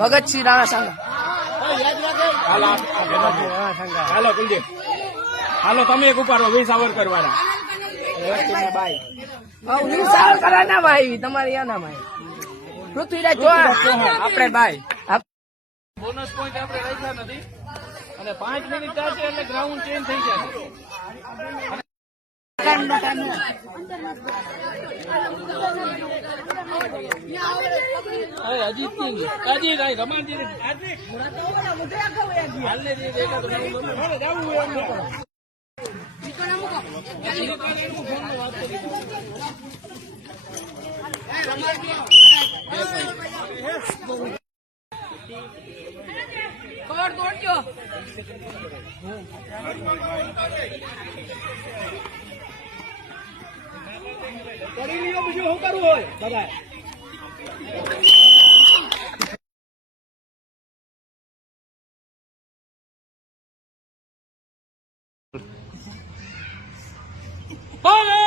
ભગતસિંહ રાણા સાંગા. હાલો કુલદીપ, હાલો તમે એક ઉપાડો વીર સાવરકર વાળા. વીર સાવરકર નામ આવી તમારી આ નામ આવી પૃથ્વીરાજ ચૌહાણ આપણે ભાઈ બોનસ પોઈન્ટ આપણે રાખ્યા નથી અને 5 મિનિટ થશે એટલે ગ્રાઉન્ડ ચેન્જ થઈ જશે. અજીત સિંહ અજીત રમાજી ખબર તોડજો. કરી લ્યો, બીજું શું કરવું હોય બધા. Bye!